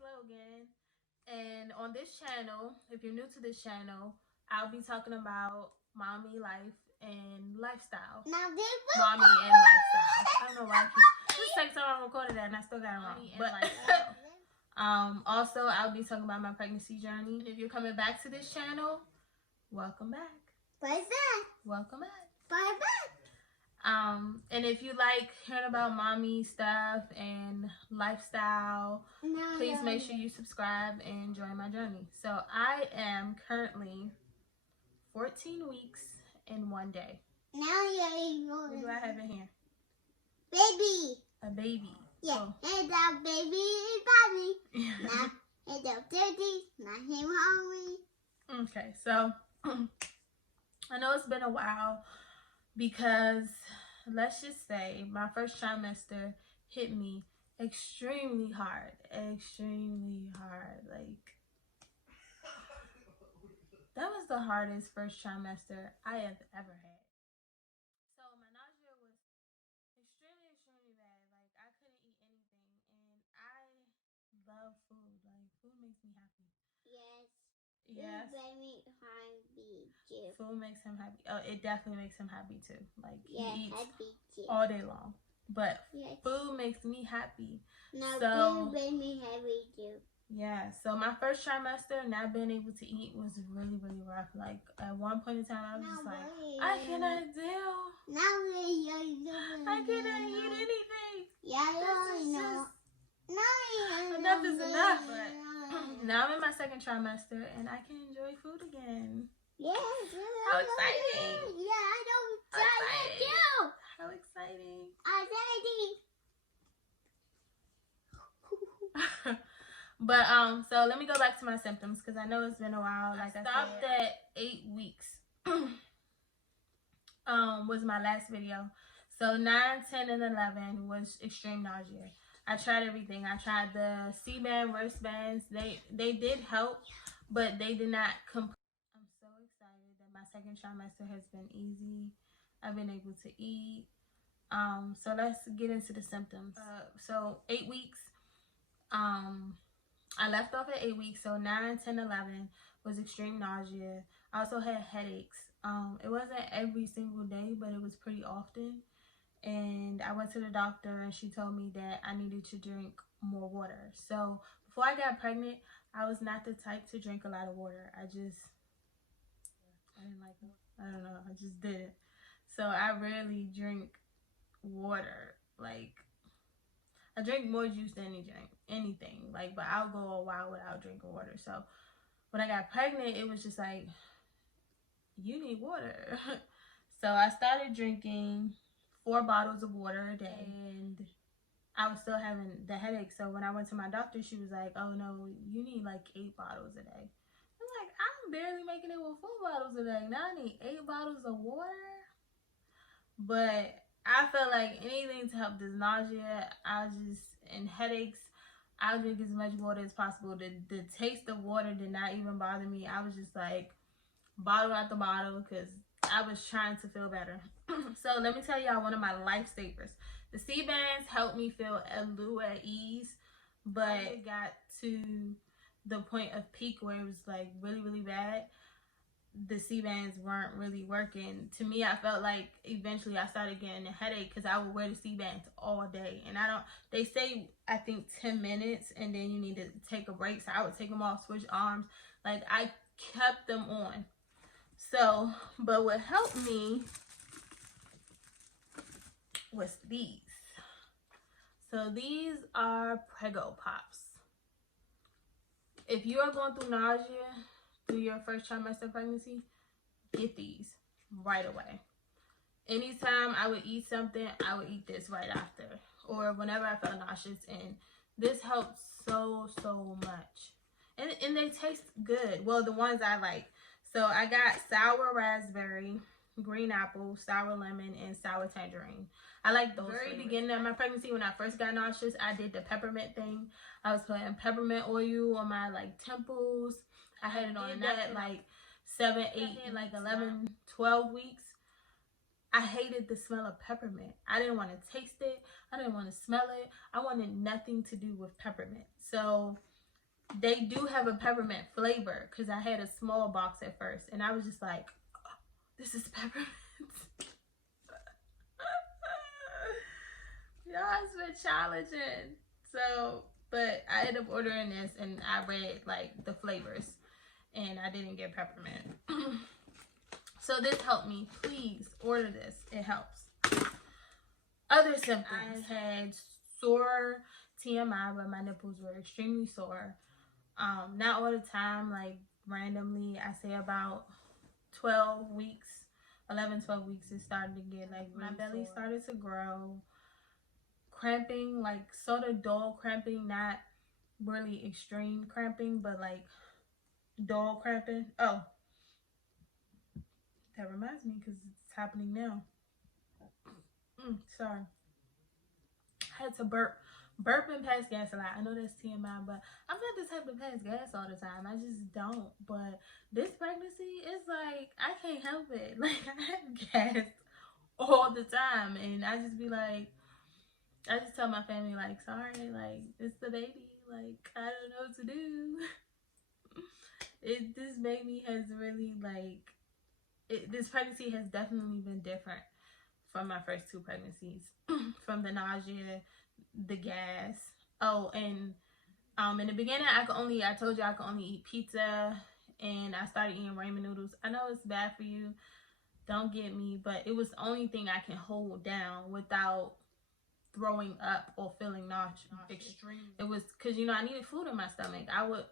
Logan, and on this channel, if you're new to this channel, I'll be talking about mommy life and lifestyle. Mommy and lifestyle. I don't know why I keep. This is the second time I recorded that and I still got it wrong. But also I'll be talking about my pregnancy journey. If you're coming back to this channel, welcome back. Bye bye. Welcome back. Bye bye. And if you like hearing about mommy stuff and lifestyle, please make sure you subscribe and join my journey. So I am currently 14 weeks and 1 day. Now you're What do I have in here? Baby. A baby. Yeah, So, and the baby is Bobby. Now, and the dirty, not him hungry. okay, so I know it's been a while because let's just say my first trimester hit me extremely hard. Like, that was the hardest first trimester I have ever had. So my nausea was extremely bad. Like, I couldn't eat anything, and I love food. Like, food makes me happy. Yes. Yes. Food made me happy too. Food makes him happy. Oh, it definitely makes him happy too. Like, he eats happy too. all day long. But yes. Food makes me happy. Now so food made me happy too. Yeah, so my first trimester, not being able to eat was really rough. Like, at one point in time, I was just like, I cannot deal. I cannot eat anything. Yeah, Enough is enough. But now I'm in my second trimester, and I can enjoy food again. Yeah. How exciting. Yeah, I know. How exciting. But so let me go back to my symptoms because I know it's been a while. Like, I stopped at 8 weeks. Was my last video. So 9, 10, and 11 was extreme nausea. I tried everything. I tried the C-band, wristbands. They did help, but they did not complete. I'm so excited that my second trimester has been easy. I've been able to eat. So let's get into the symptoms. So 8 weeks. I left off at 8 weeks, so 9, 10, 11 was extreme nausea. I also had headaches. It wasn't every single day, but it was pretty often. And I went to the doctor and she told me that I needed to drink more water. So before I got pregnant, I was not the type to drink a lot of water. I didn't like it. I don't know, I just didn't. So I rarely drink water. Like, I drink more juice than anything. Like, but I'll go a while without drinking water. So when I got pregnant, it was just like, you need water. So I started drinking 4 bottles of water a day, and I was still having the headache. So when I went to my doctor, she was like, oh no, you need like 8 bottles a day. I'm like, I'm barely making it with 4 bottles a day. Now I need 8 bottles of water. But I felt like anything to help this nausea, and headaches, I'll drink as much water as possible. The taste of water did not even bother me. I was just like, bottle after bottle, because I was trying to feel better. So let me tell y'all one of my lifesavers. The C-bands helped me feel a little at ease, but it got to the point of peak where it was like really bad. The C-bands weren't really working. To me, I felt like eventually I started getting a headache because I would wear the C-bands all day. And they say, I think 10 minutes and then you need to take a break. So I would take them off, switch arms. Like, I kept them on. So, but what helped me was these. So these are Prego Pops. If you are going through nausea through your first trimester pregnancy, get these right away. Anytime I would eat something, I would eat this right after, or whenever I felt nauseous, and this helps so much. And they taste good. Well, the ones I like. So I got sour raspberry, green apple, sour lemon, and sour tangerine. I like those. Very beginning of my pregnancy, when I first got nauseous, I did the peppermint thing. I was putting peppermint oil on my like temples. I had it on, and that at like 7, 8, like 11, 12 weeks. I hated the smell of peppermint. I didn't want to taste it. I didn't want to smell it. I wanted nothing to do with peppermint. So they do have a peppermint flavor, because I had a small box at first, and I was just like, oh, this is peppermint. Y'all, it's been challenging. So, but I ended up ordering this, and I read like the flavors, and I didn't get peppermint. So this helped me. Please order this. It helps. Other symptoms. I had sore TMI, but my nipples were extremely sore. Not all the time, like randomly. I say about 12 weeks, 11, 12 weeks, it started to get like really my belly started to grow. Cramping, like sort of dull cramping, not really extreme cramping, but like dull cramping. Oh, that reminds me, because it's happening now. Sorry. I had to burp and pass gas a lot. I know that's TMI, but I'm not the type to pass gas all the time. I just don't. But this pregnancy is like, I can't help it. Like, I have gas all the time, and I just be like, I just tell my family, like, sorry, like, it's the baby. Like, I don't know what to do. This baby has really, like, this pregnancy has definitely been different from my first two pregnancies. From the nausea, the gas. Oh, and in the beginning, I told you I could only eat pizza, and I started eating ramen noodles. I know it's bad for you. Don't get me, but it was the only thing I can hold down without throwing up or feeling nauseous. Extreme. It was because, you know, I needed food in my stomach. I would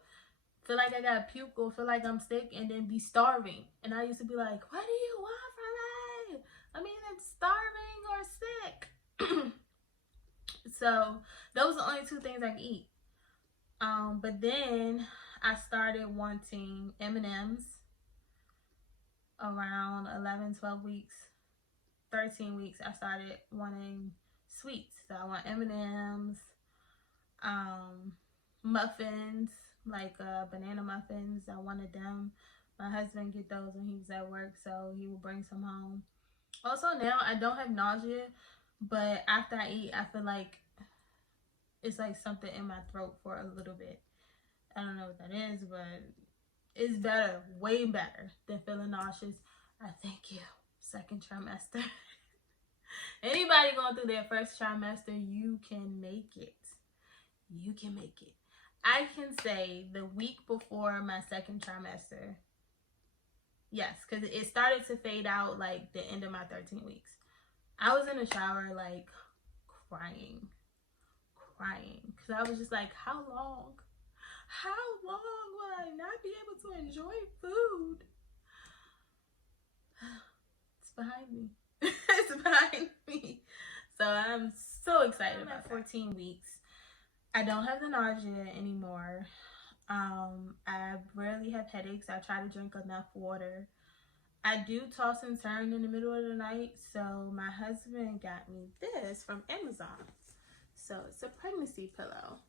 feel like I got puke or feel like I'm sick and then be starving. And I used to be like, what do you want from me? I mean, I'm starving or sick. So those are the only two things I can eat. But then I started wanting M&Ms around 11, 12 weeks, 13 weeks. I started wanting sweets. So I want M&Ms, muffins, like banana muffins. I wanted them. My husband get those when he was at work, so he would bring some home. Also, now I don't have nausea, but after I eat, I feel like it's like something in my throat for a little bit. I don't know what that is, but it's better, way better than feeling nauseous. I thank you. Second trimester. Anybody going through their first trimester, you can make it. You can make it. I can say the week before my second trimester, yes, because it started to fade out like the end of my 13 weeks. I was in the shower like crying. Because I was just like, how long will I not be able to enjoy food? It's behind me. It's behind me. So I'm so excited about 14 weeks. I don't have the nausea anymore. I rarely have headaches. I try to drink enough water. I do toss and turn in the middle of the night. So my husband got me this from Amazon. So it's a pregnancy pillow.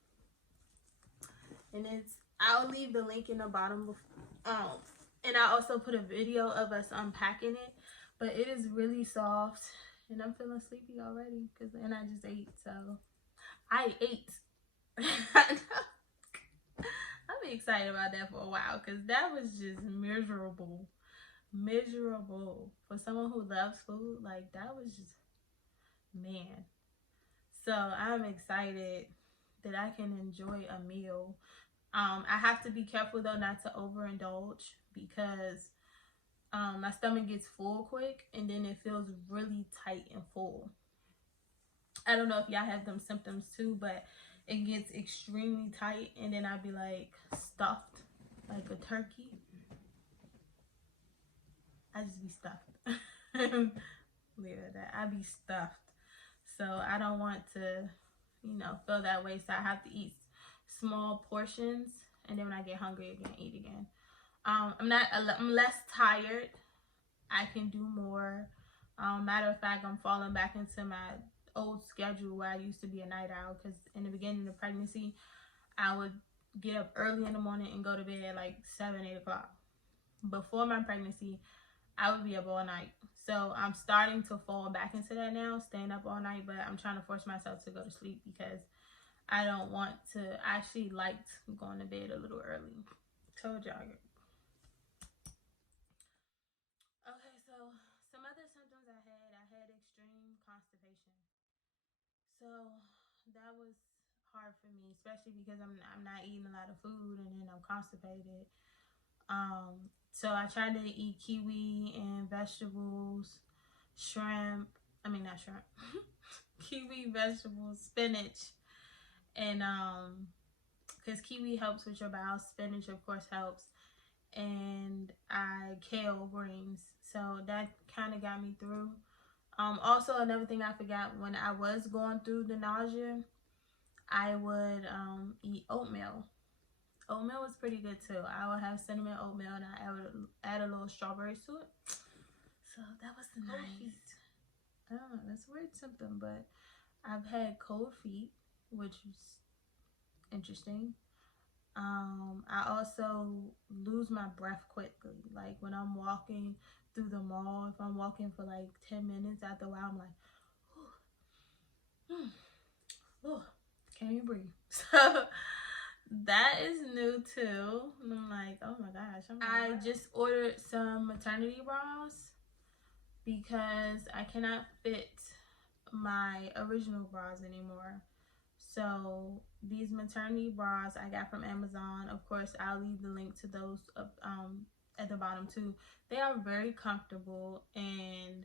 And I'll leave the link in the bottom. And I also put a video of us unpacking it. But it is really soft. And I'm feeling sleepy already. And I just ate. So I ate. I've been excited about that for a while. Because that was just miserable. For someone who loves food. Like, that was just, man. So I'm excited that I can enjoy a meal. I have to be careful though not to overindulge, because my stomach gets full quick and then it feels really tight and full. I don't know if y'all have them symptoms too, but it gets extremely tight and then I'll be like stuffed like a turkey. I just be stuffed. Leave it at that. I be stuffed. So I don't want to, you know, feel that way. So I have to eat small portions, and then when I get hungry again, eat again. I'm less tired. I can do more. Matter of fact, I'm falling back into my old schedule where I used to be a night owl, because in the beginning of pregnancy, I would get up early in the morning and go to bed at like 7, 8 o'clock. Before my pregnancy, I would be up all night. So I'm starting to fall back into that now, staying up all night, but I'm trying to force myself to go to sleep because I don't want to. I actually liked going to bed a little early. Told y'all. Okay, so some other symptoms I had extreme constipation. So that was hard for me, especially because I'm not eating a lot of food and then I'm constipated. So I tried to eat kiwi and vegetables, shrimp. I mean not shrimp. Kiwi, vegetables, spinach, and because kiwi helps with your bowels, spinach of course helps, and I kale greens. So that kind of got me through. Also, another thing I forgot, when I was going through the nausea, I would eat oatmeal. Oatmeal was pretty good too. I would have cinnamon oatmeal and I would add a little strawberries to it. So that was nice. I don't know, that's a weird symptom, but I've had cold feet, which is interesting. I also lose my breath quickly. Like when I'm walking through the mall, if I'm walking for like 10 minutes, after a while, I'm like, oh, can't even breathe. So that is new too. And I'm like, oh my gosh. I just ordered some maternity bras because I cannot fit my original bras anymore. So these maternity bras I got from Amazon. Of course, I'll leave the link to those at the bottom too. They are very comfortable and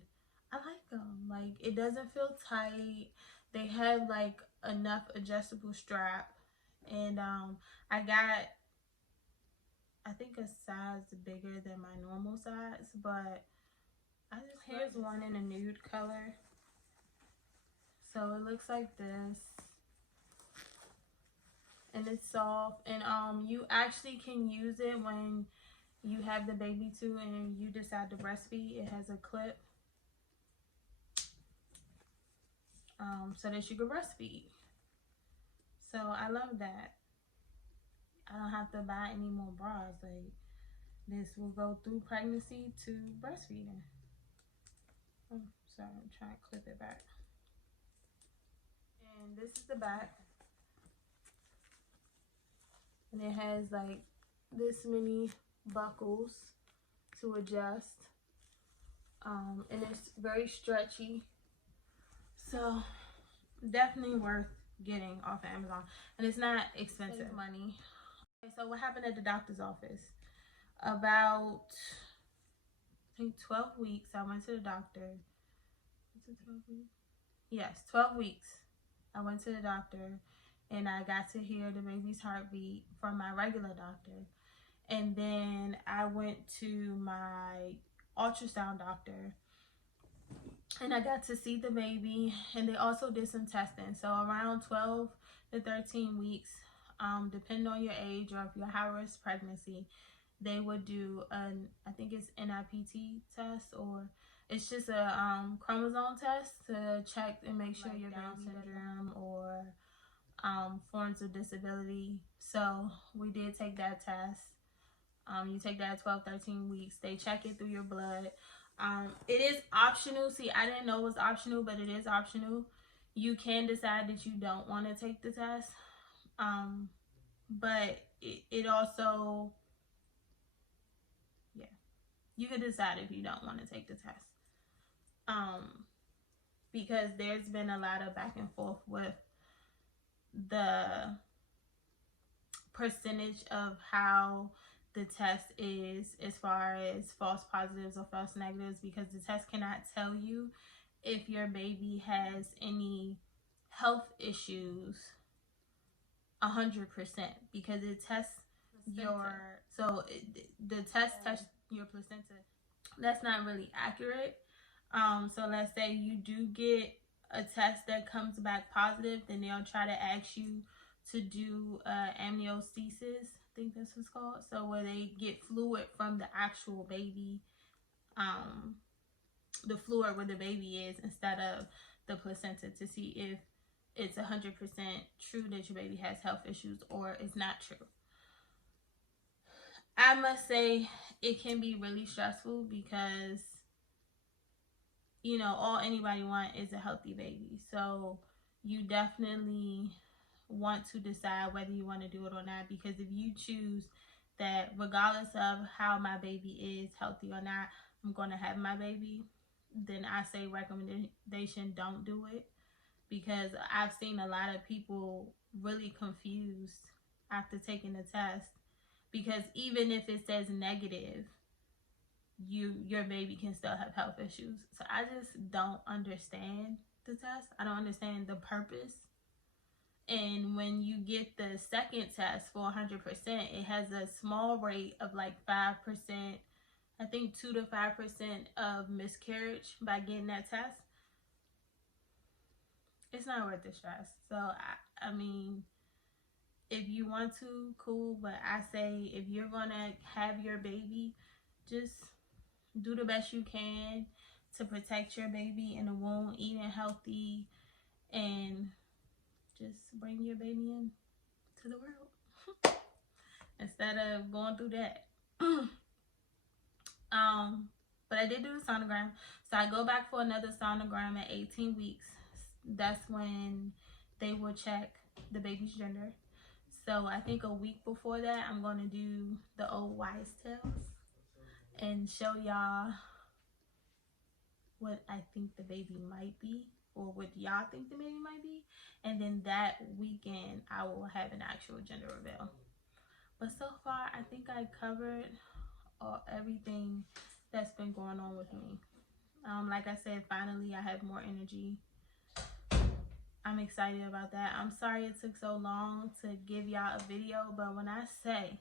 I like them. Like it doesn't feel tight. They have like enough adjustable strap, and I got, I think, a size bigger than my normal size, but I just, here's one in a nude color. So it looks like this. And it's soft, and you actually can use it when you have the baby too and you decide to breastfeed. It has a clip so that you can breastfeed. So I love that. I don't have to buy any more bras. Like this will go through pregnancy to breastfeeding. Oh, sorry, I'm trying to clip it back. And this is the back. And it has like this many buckles to adjust. And it's very stretchy. So definitely worth getting off of Amazon. And it's not expensive money. Okay, so what happened at the doctor's office? About, I think, 12 weeks, I went to the doctor. Was it 12 weeks? Yes, 12 weeks. I went to the doctor and I got to hear the baby's heartbeat from my regular doctor. And then I went to my ultrasound doctor and I got to see the baby, and they also did some testing. So around 12 to 13 weeks, depending on your age or if you're high risk pregnancy, they would do an, I think it's NIPT test, or it's just a chromosome test to check and make sure you're Down syndrome or forms of disability. So we did take that test. You take that at 12, 13 weeks. They check it through your blood. It is optional. See, I didn't know it was optional, but it is optional. You can decide that you don't want to take the test. But it also, yeah, you can decide if you don't want to take the test. Because there's been a lot of back and forth with the percentage of how the test is as far as false positives or false negatives, because the test cannot tell you if your baby has any health issues 100%, because it tests your, so the test tests your placenta. That's not really accurate. So let's say you do get a test that comes back positive, then they'll try to ask you to do amniocentesis, I think that's what's called. So where they get fluid from the actual baby, the fluid where the baby is, instead of the placenta, to see if it's 100% true that your baby has health issues or it's not true. I must say it can be really stressful because, you know, all anybody wants is a healthy baby. So you definitely want to decide whether you want to do it or not. Because if you choose that regardless of how my baby is, healthy or not, I'm going to have my baby, then I say recommendation, don't do it. Because I've seen a lot of people really confused after taking the test. Because even if it says negative, your baby can still have health issues. So I just don't understand the test. I don't understand the purpose. And when you get the second test for 100%, it has a small rate of like 5%, I think 2 to 5% of miscarriage by getting that test. It's not worth the stress. So I mean, if you want to, cool, but I say if you're gonna have your baby, just do the best you can to protect your baby in the womb, eating healthy, and just bring your baby in to the world instead of going through that. But I did do the sonogram, so I go back for another sonogram at 18 weeks. That's when they will check the baby's gender. So I think a week before that, I'm going to do the old wives' tales and show y'all what I think the baby might be, or what y'all think the baby might be. And then that weekend, I will have an actual gender reveal. But so far, I think I covered everything that's been going on with me. Like I said, finally, I have more energy. I'm excited about that. I'm sorry it took so long to give y'all a video, but when I say,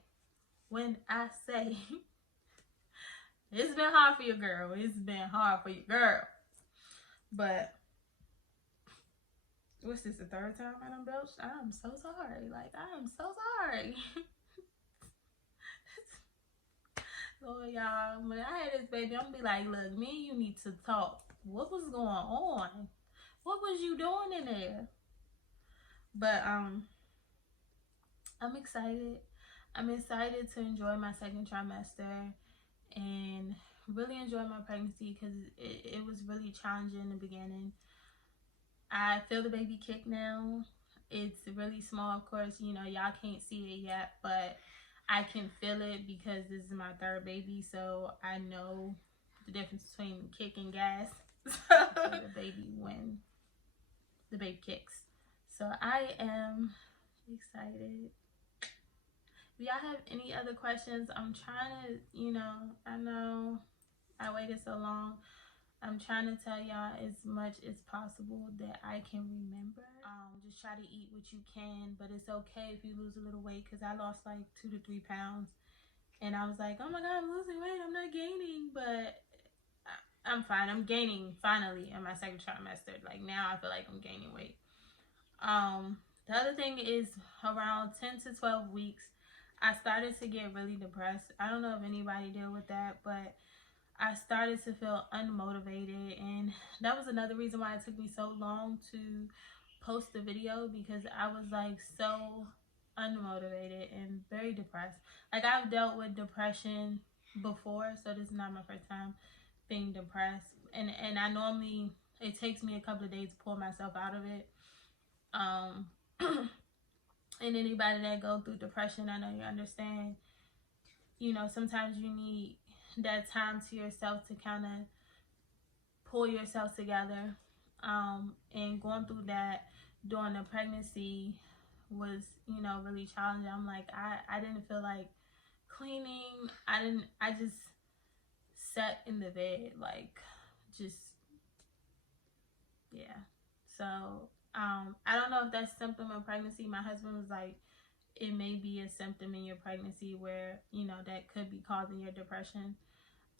it's been hard for your girl. It's been hard for your girl. But what's this, the third time I done belched? I'm so sorry. Like, I am so sorry. Lord, y'all, when I had this baby, I'm gonna be like, look, me and you need to talk. What was going on? What was you doing in there? But I'm excited. I'm excited to enjoy my second trimester and really enjoy my pregnancy, because it was really challenging in the beginning. I feel the baby kick now. It's really small, of course. You know, y'all can't see it yet, but I can feel it because this is my third baby, so I know the difference between kick and gas. The baby when the baby kicks. So I am excited. If y'all have any other questions, I'm trying to, I know I waited so long. I'm trying to tell y'all as much as possible that I can remember. Just try to eat what you can, but it's okay if you lose a little weight, because I lost like 2 to 3 pounds. And I was like, oh my God, I'm losing weight. I'm not gaining, but I'm fine. I'm gaining finally in my second trimester. Like now I feel like I'm gaining weight. The other thing is around 10 to 12 weeks, I started to get really depressed. I don't know if anybody deal with that, but I started to feel unmotivated, and that was another reason why it took me so long to post the video, because I was like so unmotivated and very depressed. Like, I've dealt with depression before, so this is not my first time being depressed, and I normally, it takes me a couple of days to pull myself out of it. And anybody that go through depression, I know you understand, sometimes you need that time to yourself to kind of pull yourself together. And going through that during the pregnancy was, really challenging. I'm like, I didn't feel like cleaning. I just sat in the bed, like, just, yeah. So, I don't know if that's a symptom of pregnancy. My husband was like, it may be a symptom in your pregnancy where, that could be causing your depression.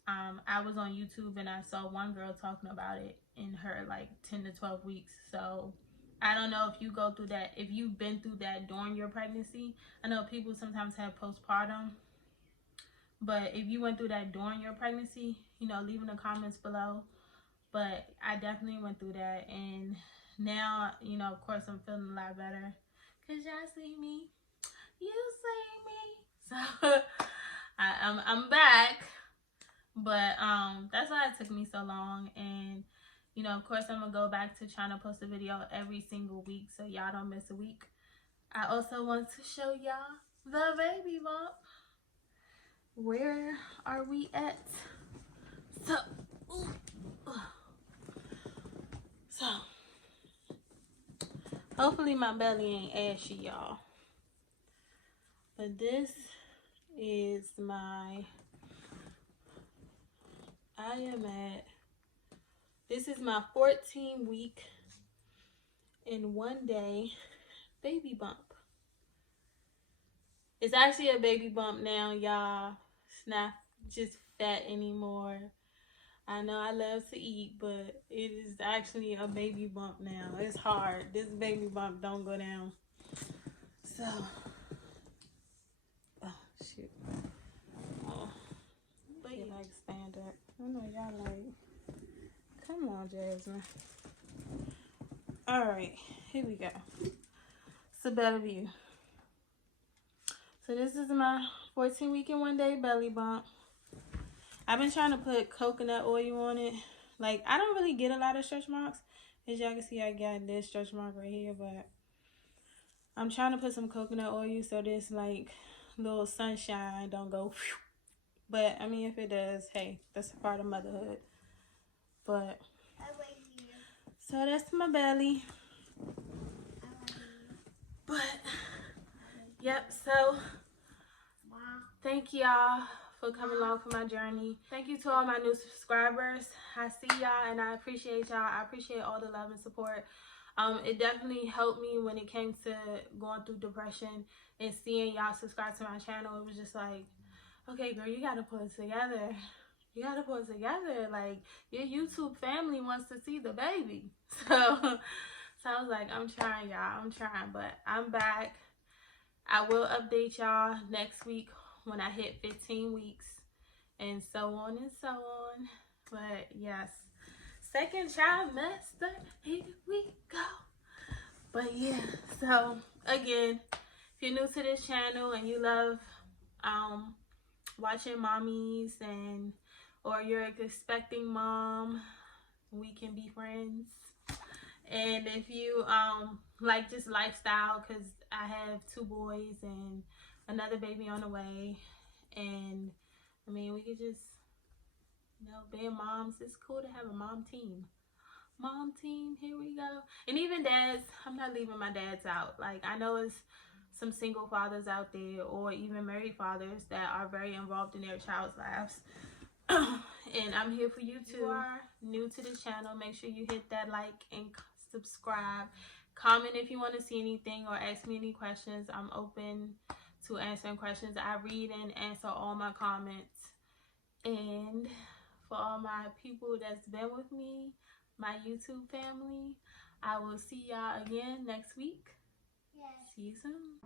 I was on YouTube and I saw one girl talking about it in her like 10 to 12 weeks. So I don't know if you go through that, if you've been through that during your pregnancy. I know people sometimes have postpartum, but if you went through that during your pregnancy, leave in the comments below. But I definitely went through that, and now, of course, I'm feeling a lot better, because y'all see me. You see me. So I'm back. But that's why it took me so long. And of course, I'm gonna go back to trying to post a video every single week, so y'all don't miss a week. I also want to show y'all the baby bump. Where are we at? So, hopefully my belly ain't ashy, y'all. But this is this is my 14-week in 1 day baby bump. It's actually a baby bump now, y'all. It's not just fat anymore. I know I love to eat, but it is actually a baby bump now. It's hard. This baby bump don't go down. So, oh, shoot. Oh, but you like stand up. I know y'all like, come on, Jasmine. All right, here we go. It's a better view. So this is my 14-week in 1 day belly bump. I've been trying to put coconut oil on it. Like, I don't really get a lot of stretch marks. As y'all can see, I got this stretch mark right here, but I'm trying to put some coconut oil so this, like, little sunshine don't go whew. But, I mean, if it does, hey, that's a part of motherhood. But, so that's my belly. But, yep, so thank y'all for coming along for my journey. Thank you to all my new subscribers. I see y'all and I appreciate y'all. I appreciate all the love and support. It definitely helped me when it came to going through depression and seeing y'all subscribe to my channel. It was just like, okay, girl, you gotta pull it together. You gotta pull it together. Like, your YouTube family wants to see the baby. So I was like, I'm trying, y'all. I'm trying, but I'm back. I will update y'all next week when I hit 15 weeks and so on and so on. But yes, second trimester, here we go. But yeah, so again, if you're new to this channel and you love watching mommies or you're expecting mom, we can be friends. And if you like just lifestyle, because I have 2 boys and another baby on the way, and I mean, we could just, being moms, it's cool to have a mom team. Mom team, here we go. And even dads, I'm not leaving my dads out. Like, I know it's some single fathers out there or even married fathers that are very involved in their child's lives. And I'm here for you too. If you are new to this channel, make sure you hit that like and subscribe. Comment if you want to see anything or ask me any questions. I'm open to answering questions. I read and answer all my comments. And for all my people that's been with me, my YouTube family, I will see y'all again next week. Yes. See you soon.